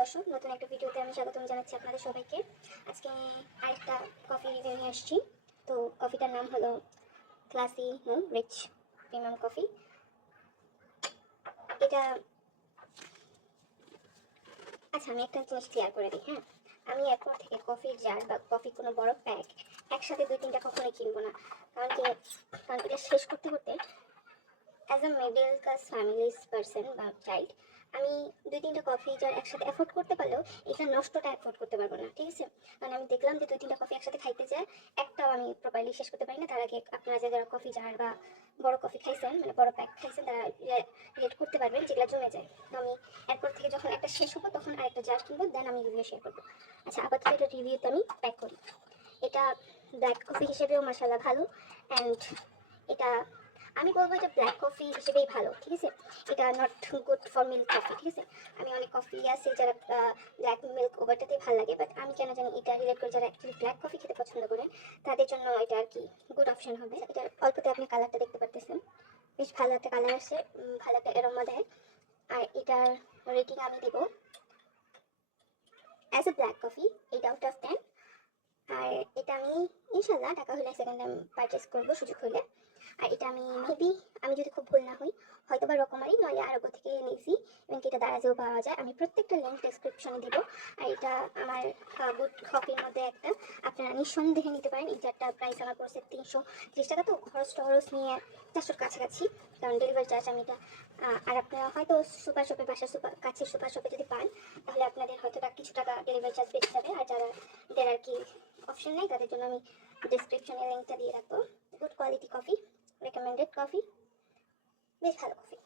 দর্শক, নতুন একটা ভিডিওতে আমি স্বাগতম জানাচ্ছি আপনাদের সবাইকে। আজকে আরেকটা কফি রিভিউ নিয়ে আসছি। তো কফিটার নাম হলো ক্লাসি রিচ প্রিমিয়াম কফি। এটা আচ্ছা, আমি একটা জিনিস ক্লিয়ার করে দিই। হ্যাঁ, আমি এরপর থেকে কফির জার বা কফি কোনো বড় প্যাক একসাথে 2-3টা কখনোই কিনবো না। কারণ এটা শেষ করতে করতে as a middle class families person বা চাইল্ড, আমি 2-3টা কফি জার একসাথে অ্যাফোর্ড করতে পারলেও এটা নষ্টটা অ্যাফোর্ড করতে পারবো না, ঠিক আছে? কারণ আমি দেখলাম যে 2-3টা কফি একসাথে খাইতে যায়, একটাও আমি প্রপারলি শেষ করতে পারি না। তার আগে আপনারা যারা কফি জার বা বড় কফি খাইছেন, মানে বড় প্যাক খাইছেন, তারা রিলেট করতে পারবেন যেগুলো জমে যায়। তো আমি এরপর থেকে যখন একটা শেষ হবো তখন আরেকটা জার কিনবো, দেন আমি রিভিউ শেয়ার করবো। আচ্ছা, আপাতত এটা রিভিউতে আমি প্যাক করি। এটা ব্ল্যাক কফি হিসেবেও মাশাআল্লাহ ভালো, অ্যান্ড এটা আমি বলবো এটা ব্ল্যাক কফি হিসেবেই ভালো, ঠিক আছে? এটা not good for milk coffee, ঠিক আছে? আমি অনেক কফি আছে যারা ব্ল্যাক মিল্ক ওভারটাতেই ভালো লাগে, বাট আমি কেন জানি এটা রিলেট করে যারা অ্যাকচুয়ালি ব্ল্যাক কফি খেতে পছন্দ করেন তাদের জন্য এটা আর কি গুড অপশন হবে। এটার অল্পতে আপনি কালারটা দেখতে পারতেছেন, বেশ ভালো একটা কালার আসে, ভালো একটা এরোমা দেয়। আর এটার রেটিং আমি দেবো অ্যাজ এ ব্ল্যাক কফি 8/10। আর এটা আমি ইনশাল্লাহ টাকা হলে সেকেন্ড টাইম পারচেস করবো সুযোগ হলে। আর এটা আমি মেবি, আমি যদি খুব ভুল না হই, হয়তো বা রকমারি নয় আরোগ্য থেকে নিয়েছি, এবং এটা দারাজেও পাওয়া যায়। আমি প্রত্যেকটা লিঙ্ক ডেসক্রিপশনে দিব। আর এটা আমার গুড কপির মধ্যে একটা, আপনারা নিঃসন্দেহে নিতে পারেন। এই চারটার প্রাইস আমার পড়ছে 330 টাকা। তো খরচ নিয়ে 400 কাছাকাছি, কারণ ডেলিভারি চার্জ আমি এটা। আর আপনারা হয়তো সুপার শপে, বাসার কাছের সুপার শপে যদি পান, তাহলে আপনাদের হয়তো কিছু টাকা ডেলিভারি চার্জ বেঁচে যাবে। আর যারা আর কি অপশন নেই, তাদের জন্য আমি ডিসক্রিপশনে লিঙ্কটা দিয়ে রাখবো। Good quality coffee, recommended coffee, বেশ ভালো কফি।